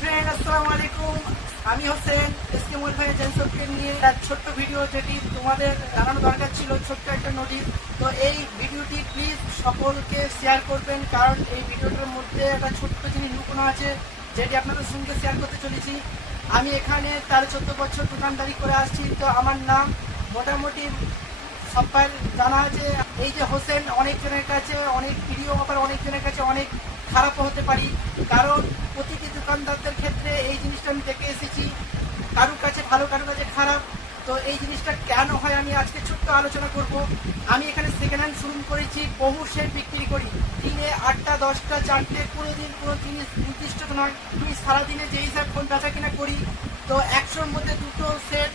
Friend, আসসালামু আলাইকুম। আমি হোসেন এসকে মোল ভাই এজেন্সিকে নিয়ে একটা ছোট্ট ভিডিও যেটি তোমাদের জানানো দরকার ছিল, ছোট্ট একটা নোটিশ। তো এই ভিডিওটি প্লিজ সকলকে শেয়ার করবেন, কারণ এই ভিডিওটার মধ্যে একটা ছোট্ট জিনিস লুকোনো আছে যেটি আপনাদের সঙ্গে শেয়ার করতে চলেছি। আমি এখানে 13-14 বছর দোকানদারি করে আসছি। তো আমার নাম মোটামুটি সবাই জানা আছে। এই যে হোসেন অনেকজনের কাছে অনেক প্রিয়, আবার অনেকজনের কাছে অনেক খারাপও হতে পারি, কারণ প্রতিটি দোকানদারদের ক্ষেত্রে এই জিনিসটা আমি দেখে এসেছি, কারুর কাছে ভালো কারুর কাছে খারাপ। তো এই জিনিসটা কেন হয় আমি আজকে ছোট্ট আলোচনা করব। আমি এখানে সেকেন্ড হ্যান্ড শোরুম করেছি, বহু সেট বিক্রি করি, দিনে 8টা 10টা 4টে, কোনো দিন কোনো জিনিস নির্দিষ্ট নয়। আমি সারাদিনে যে হিসাব ফোন বেচা কিনা করি, তো 100-র মধ্যে 2টো সেট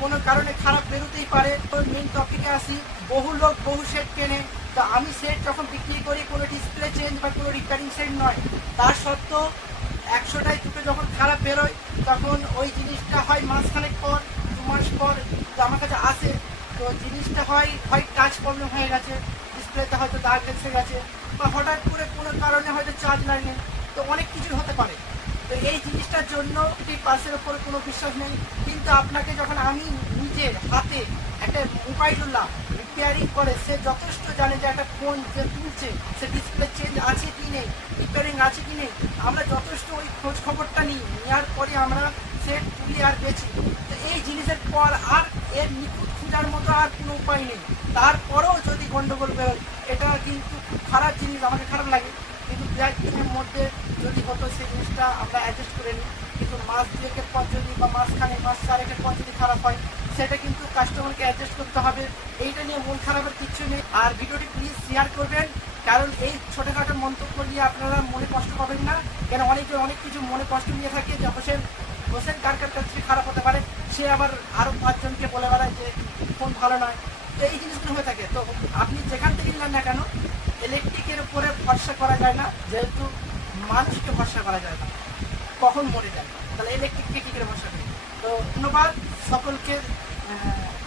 কোনো কারণে খারাপ বেরোতেই পারে। তো মেন টপিকে আসি, বহু লোক বহু সেট কেনে। তো আমি সেট যখন বিক্রি করি, কোনো ডিসপ্লে চেঞ্জ বা কোনো রিপেয়ারিং সেট নয়, তার সত্ত্বেও 100টায় 2টো যখন খারাপ বেরোয়, তখন ওই জিনিসটা হয় মাসখানেক পর 2 মাস পর আমার কাছে আসে। তো জিনিসটা হয় টাচ প্রবলেম হয়ে গেছে, ডিসপ্লেতে হয়তো দাগ এসে গেছে, বা হঠাৎ করে কোনো কারণে হয়তো চার্জ লাগেনি। তো অনেক কিছু হতে পারে। তো এই জিনিসটার জন্য পার্সের ওপরে কোনো বিশ্বাস নেই। কিন্তু আপনাকে যখন আমি নিজের হাতে একটা মোবাইলওয়ালা রিপেয়ারিং করে, সে যথেষ্ট জানে যে একটা ফোন যে তুলছে সে ডিসপ্লে চেঞ্জ আছে কি নেই, রিপেয়ারিং আছে কি নেই, আমরা যথেষ্ট ওই খোঁজ খবরটা নিই, নেওয়ার পরে আমরা সেট তুলি আর বেছি। তো এই জিনিসের পর আর এর নিখুঁত খোঁজার মতো আর কোনো উপায় নেই। তারপরেও যদি গন্ডগোল বেরোয়, এটা কিন্তু খুব খারাপ জিনিস, আমাকে খারাপ লাগে। কিন্তু 2-1 দিনের মধ্যে যদি হতো সেই জিনিসটা আমরা অ্যাডজাস্ট করে নিই। কিন্তু মাস 2-এর পর যদি, বা মাসখানেক মাস 4-এর পর যদি খারাপ হয়, সেটা কিন্তু কাস্টমারকে অ্যাডজাস্ট করতে হবে। এইটা নিয়ে মন খারাপের কিচ্ছু নেই। আর ভিডিওটি প্লিজ শেয়ার করবেন, কারণ এই ছোটোখাটো মন্তব্য নিয়ে আপনারা মনে কষ্ট পাবেন না। কেন অনেকে অনেক কিছু মনে কষ্ট নিয়ে থাকে যে হোসেন কার কাছে খারাপ হতে পারে, সে আবার আরও 5 জনকে বলে বেড়ায় যে ফোন ভালো নয়। তো এই জিনিসগুলো হয়ে থাকে। তো আপনি যেখান থেকে নেন না কেন, ইলেকট্রিকের উপরে ভরসা করা যায় না, যেহেতু মানুষকে ভরসা করা যায় না, কখন মরে যায়, তাহলে ইলেকট্রিককে কী করে ভরসা করি। তো ধন্যবাদ সকলকে,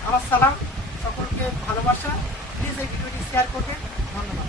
আমার সালাম, সকলকে ভালোবাসা। প্লিজ এই ভিডিওটি শেয়ার করবেন। ধন্যবাদ।